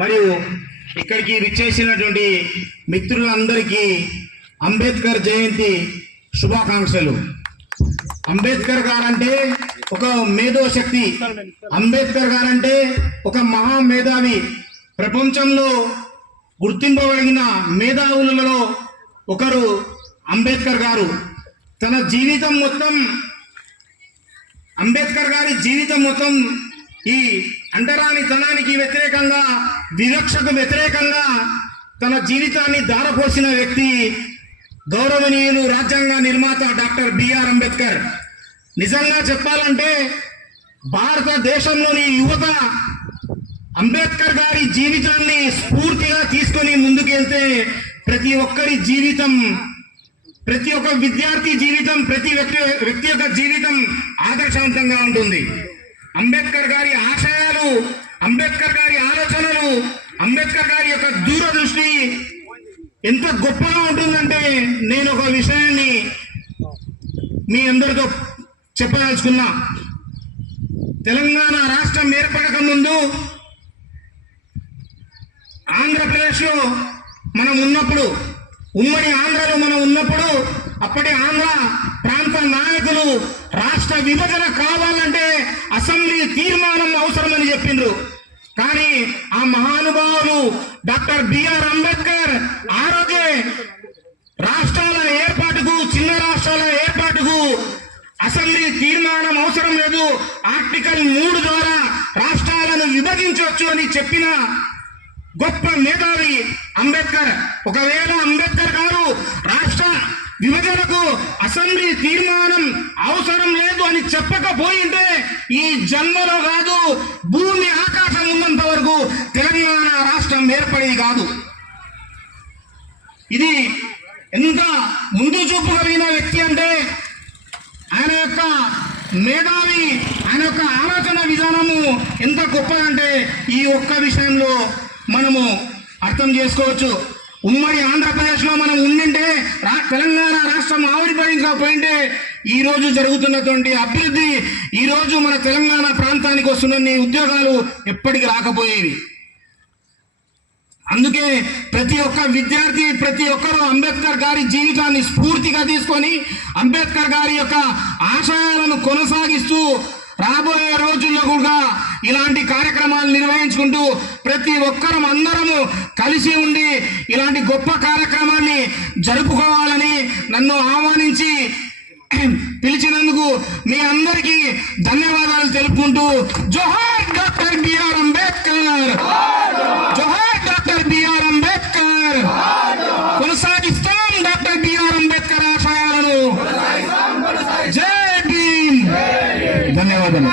మరియు ఇక్కడికి విచ్చేసినటువంటి మిత్రులందరికీ అంబేద్కర్ జయంతి శుభాకాంక్షలు. అంబేద్కర్ గారంటే ఒక మేధోశక్తి, అంబేద్కర్ గారంటే ఒక మహామేధావి. ప్రపంచంలో గుర్తింపబడిన మేధావులలో ఒకరు అంబేద్కర్ గారు. తన జీవితం మొత్తం, అంబేద్కర్ గారి జీవితం మొత్తం ఈ అంటరానితనానికి వ్యతిరేకంగా, వివక్షకు వ్యతిరేకంగా తన జీవితాన్ని ధారపోసిన వ్యక్తి గౌరవనీయులు రాజ్యాంగ నిర్మాత డాక్టర్ బిఆర్ అంబేద్కర్. నిజంగా చెప్పాలంటే భారతదేశంలోని యువత అంబేద్కర్ గారి జీవితాన్ని స్ఫూర్తిగా తీసుకొని ముందుకెళ్తే ప్రతి ఒక్కరి జీవితం, ప్రతి ఒక్క విద్యార్థి జీవితం, ప్రతి వ్యక్తి యొక్క జీవితం ఆదర్శవంతంగా ఉంటుంది. అంబేద్కర్ గారి ఆశయాలు, అంబేద్కర్ గారి ఆలోచనలు, అంబేద్కర్ గారి యొక్క దూరదృష్టి ఎంత గొప్పగా ఉంటుందంటే నేను ఒక విషయాన్ని మీ అందరితో చెప్పదలుచుకున్నా. తెలంగాణ రాష్ట్రం ఏర్పడక ముందు ఆంధ్రప్రదేశ్లో మనం ఉన్నప్పుడు, ఉమ్మడి ఆంధ్రలో మనం ఉన్నప్పుడు అప్పటి ఆంధ్ర ప్రాంత నాయకులు రాష్ట్ర విభజన కావాలంటే అసెంబ్లీ తీర్మానం అవసరమని చెప్పిండ్రు. కానీ ఆ మహానుభావులు డాక్టర్ బిఆర్ అంబేద్కర్ ఆ రోజే రాష్ట్రాల ఏర్పాటుకు, చిన్న రాష్ట్రాల ఏర్పాటుకు అసెంబ్లీ తీర్మానం అవసరం లేదు, ఆర్టికల్ 3 ద్వారా రాష్ట్రాలను విభజించవచ్చు అని చెప్పిన గొప్ప మేధావి అంబేద్కర్. ఒకవేళ అంబేద్కర్ గారు రాష్ట్ర విభజనకు అసెంబ్లీ తీర్మానం అవసరం లేదు అని చెప్పకపోయింటే ఈ జన్మలో కాదు, భూమి ఆకాశం ఉన్నంత వరకు తెలంగాణ రాష్ట్రం ఏర్పడేది కాదు. ఇది ఎంత ముందు చూపు కలిగిన వ్యక్తి అంటే ఆయన యొక్క మేధావి, ఆయన యొక్క ఆలోచన విధానము ఎంత గొప్పదంటే ఈ ఒక్క విషయంలో మనము అర్థం చేసుకోవచ్చు. ఉమ్మడి ఆంధ్రప్రదేశ్లో మనం ఉండింటే, తెలంగాణ రాష్ట్రం ఆవిర్భవించకపోయింటే ఈ రోజు జరుగుతున్నటువంటి అభివృద్ధి, ఈ రోజు మన తెలంగాణ ప్రాంతానికి వస్తున్న ఉద్యోగాలు ఎప్పటికి రాకపోయేవి. అందుకే ప్రతి ఒక్క విద్యార్థి, ప్రతి ఒక్కరూ అంబేద్కర్ గారి జీవితాన్ని స్ఫూర్తిగా తీసుకొని అంబేద్కర్ గారి యొక్క ఆశయాలను కొనసాగిస్తూ రాబోయే రోజుల్లో కూడా ఇలాంటి కార్యక్రమాలు నిర్వహించుకుంటూ ప్రతి ఒక్కరం అందరము కలిసి ఉండి ఇలాంటి గొప్ప కార్యక్రమాన్ని జరుపుకోవాలని నన్ను ఆహ్వానించి పిలిచినందుకు మీ అందరికీ ధన్యవాదాలు తెలుపుకుంటూ జోహార్ డాక్టర్ బిఆర్ అంబేద్కర్, జోహార్ డాక్టర్ బిఆర్ అంబేద్కర్. కొనసాగిస్తాం డాక్టర్ బిఆర్ అంబేద్కర్ ఆశయాలను. జై భీమ్. ధన్యవాదాలు.